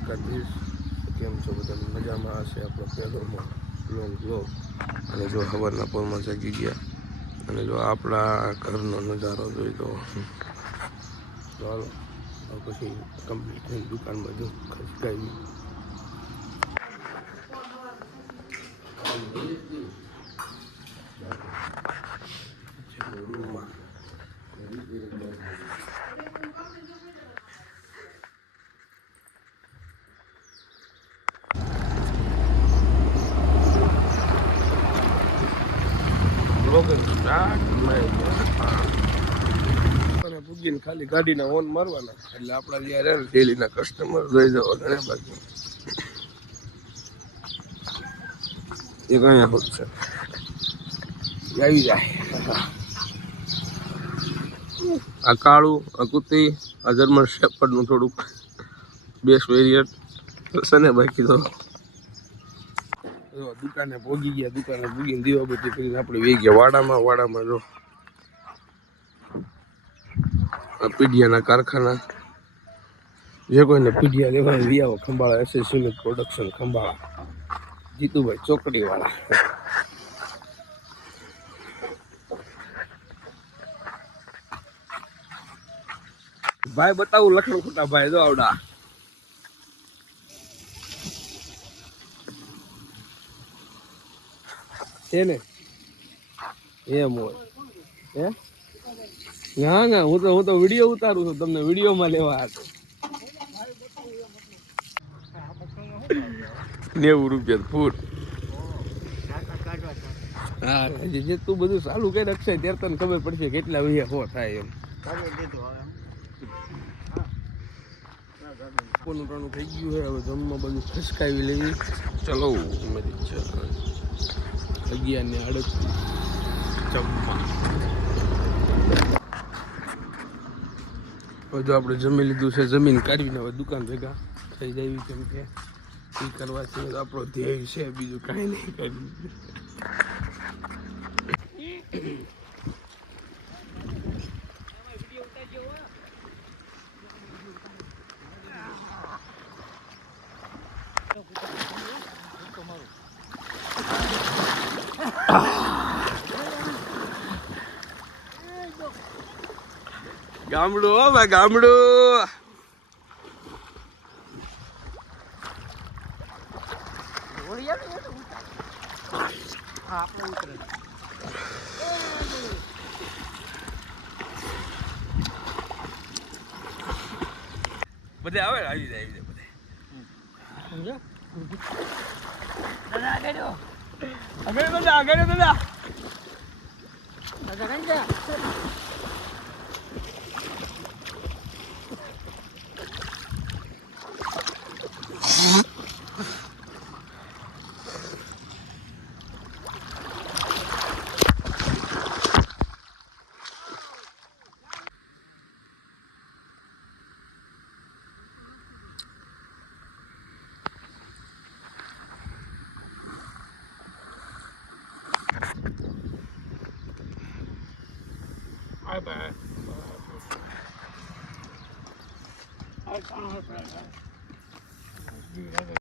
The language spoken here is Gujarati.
દ્વારકાધીશ. કેમ છો બધા? મજામાં હશે. આપણો પહેલો લોંગ બ્લોગ. અને જો સવારના પોરમાં જાગી ગયા અને જો આપણા ઘરનો નજારો જોઈ તો ચાલો પછી કમ્પ્લીટ થઈને દુકાનમાં જો ખસકાવી. પૂગીને ખાલી ગાડીના ઓન મારવાના એટલે આપણા જ્યારે ડેલીના કસ્ટમર જોઈ જવા ઘણા બાકી એ કઈ હોત છે આવી જાય. આ કાળું આ કુતી આ જર્મન શેપર્ડનું થોડુંક બેસ્ટ વેરિયન્ટ છે ને. બાકી તો દુકાને ભોગી ગયા. દુકાને ભોગીને દીવાબત્તી કરીને આપણે વે ગયા વાડામાં. જો પીડિયાના કારખાના જે કોઈને પીડિયા લેવા લઈ આવો. Khambhala SS cement production Khambhala, Jitubhai ચોકડી વાળા. ભાઈ બતાવું લખણ ખોટા ભાઈ જો આવડા છે ને એમ હોય હે. ના હું તો વિડીયો ઉતારું છું, તમને વિડીયોમાં લેવા હતો. 90 રૂપિયા ફૂટ. હા જે તું બધું ચાલુ કરી રાખશે ત્યારે તને ખબર પડશે કેટલા વૈયા હો થાય એમ. કોનું ટાણું થઈ ગયું છે. હવે જમવા બધું ખસકાવી લેવી. ચલો 11:38 જમવા. બધું આપણે જમી લીધું છે. જમીન કાઢવીને હવે દુકાન ભેગા થઈ જાય. કેમ કે એ કરવાથી આપણો ધ્યેય છે, બીજું કાંઈ નહીં કર્યું. ગામડું હો ભાઈ ગામડું. બધે આવે આવી જાય બધે. આગળ Bye bye.